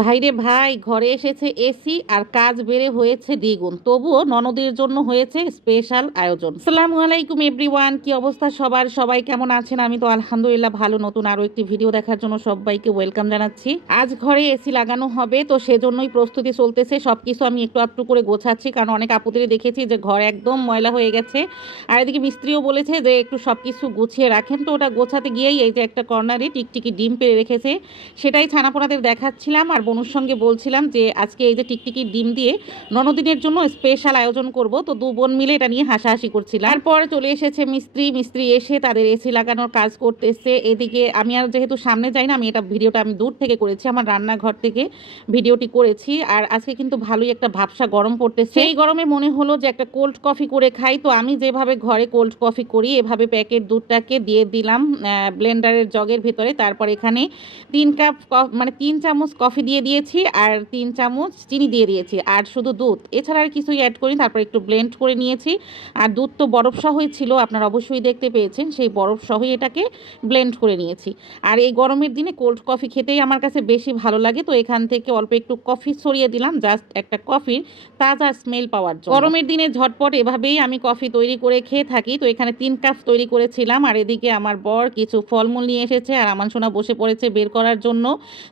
ভাইরে ভাই, ঘরে এসেছে এসি আর কাজ বেড়ে হয়েছে দ্বিগুণ। তবুও ননদের জন্য হয়েছে স্পেশাল আয়োজন। আসসালামু আলাইকুম এভরিওয়ান, কি অবস্থা সবার? সবাই কেমন আছেন? আমি তো আলহামদুলিল্লাহ ভালো, নতুন আরও একটি ভিডিও দেখার জন্য সবাইকে ওয়েলকাম জানাচ্ছি। আজ ঘরে এসি লাগানো হবে, তো সেজন্যই প্রস্তুতি চলতেছে। সব কিছু আমি একটু একটু করে গোছাচ্ছি, কারণ অনেক আপুদের দেখেছি যে ঘর একদম ময়লা হয়ে গেছে। আর এদিকে মিস্ত্রিও বলেছে যে একটু সব কিছু গুছিয়ে রাখেন, তো ওটা গোছাতে গিয়েই এই যে একটা কর্নারে টিকটিকি ডিম পেরে রেখেছে, সেটাই ছানাপোনাদের দেখাচ্ছিলাম। আর বনুর সঙ্গে বলছিলাম যে আজকে এই যে টিকটিকির ডিম দিয়ে ননদিনের জন্য স্পেশাল আয়োজন করব। তো দু বোন মিলে এটা নিয়ে হাসাহাসি করছিলাম। তারপর চলে এসেছে মিস্ত্রি। মিস্ত্রি এসে তাদের এসি লাগানোর কাজ করতেছে। এদিকে আমি আর যেহেতু সামনে যাই না, আমি এটা ভিডিওটা আমি দূর থেকে করেছি, আমার রান্নাঘর থেকে ভিডিওটি করেছি। আর আজকে কিন্তু ভালোই একটা ভাবসা গরম পড়তেছে। সেই গরমে মনে হলো যে একটা কোল্ড কফি করে খাই। তো আমি যেভাবে ঘরে কোল্ড কফি করি, এভাবে প্যাকেট দুধটাকে দিয়ে দিলাম ব্লেন্ডারের জগের ভেতরে। তারপর এখানে তিন কাপ মানে তিন চামচ কফি দিয়ে দিয়েছি আর তিন চামচ চিনি দিয়ে দিয়েছি। আর শুধু দুধ। এছাড়া আর কিছুই অ্যাড করি তারপর একটু ব্লেন্ড করে নিয়েছি। আর দুধ তো বরফ সহই ছিল, আপনারা অবশ্যই দেখতে পেয়েছেন। সেই বরফ সহই এটাকে ব্লেন্ড করে নিয়েছি। আর এই গরমের দিনে কোল্ড কফি খেতেই আমার কাছে বেশি ভালো লাগে। তো এখান থেকে অল্প একটু কফি ছড়িয়ে দিলাম। জাস্ট একটা কফির তাজা স্মেল পাওয়ার জন্য। গরমের দিনে ঝটপট এভাবেই আমি কফি তৈরি করে খেয়ে থাকি। তো এখানে তিন কাপ তৈরি করেছিলাম। আর এদিকে আমার বর কিছু ফলমূল নিয়ে এসেছে। আর আমান সোনা বসে পড়েছে বের করার জন্য।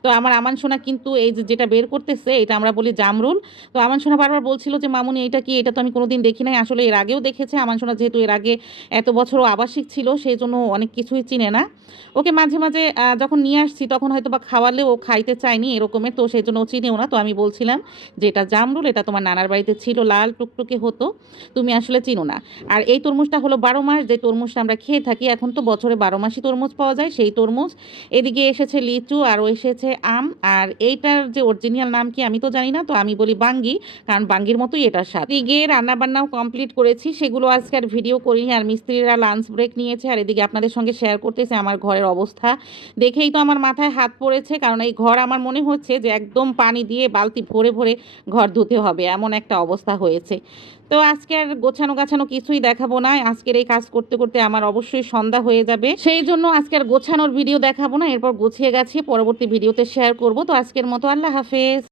তো আমার আমান সোনা কিন্তু এই যে যেটা বের করতেছে, এটা আমরা বলি জামরুল। তো আমান সোনা বারবার বলছিল যে, মামুনি, এটা কি? এটা তো আমি কোনোদিন দেখি নাই। আসলে এর আগেও দেখেছে। আমান সোনা যেহেতু এর আগে এত বছরও আবাসিক ছিল, সেই জন্য অনেক কিছুই চিনে না। ওকে মাঝে মাঝে যখন নিয়ে আসছি, তখন হয়তো বা খাওয়ালে ও খাইতে চায়নি এরকমের, তো সেই জন্য ও চিনেও না। তো আমি বলছিলাম যে, এটা জামরুল, এটা তোমার নানার বাড়িতে ছিল, লাল টুকটুকে হতো। তুমি আসলে চিনো না। আর এই তরমুজটা হলো বারো মাস, যে তরমুজটা আমরা খেয়ে থাকি, এখন তো বছরে বারো মাসই তরমুজ পাওয়া যায়, সেই তরমুজ। এদিকে এসেছে লিচু আরও এসেছে আম, আর এইটার যে অরিজিনাল নাম কি আমি তো জানি না, তো আমি বলি বাঙ্গি, কারণ বাঙ্গির মতোই এটার স্বাদ। এদিকে রান্নাবান্নাও কমপ্লিট করেছি, সেগুলো আজকে আর ভিডিও করিনি, আর মিস্ত্রিরা লাঞ্চ ব্রেক নিয়েছে, আর এদিকে আপনাদের সঙ্গে শেয়ার করতেছে আমার ঘরের অবস্থা। দেখেই তো আমার মাথায় হাত পড়েছে, কারণ এই ঘর আমার মনে হচ্ছে যে একদম পানি দিয়ে বালতি ভরে ভরে ঘর ধুতে হবে, এমন একটা অবস্থা হয়েছে। তো আজকে আর গোছানো গাছানো কিছুই দেখাবো না। আজকের এই কাজ করতে করতে আমার অবশ্যই সন্ধ্যা হয়ে যাবে। সেই জন্য আজকে আর গোছানোর ভিডিও দেখাবো না, এরপর গুছিয়ে গেছি, পরবর্তী ভিডিওতে শেয়ার করব। তো আজকের মতো আল্লাহ হাফেজ।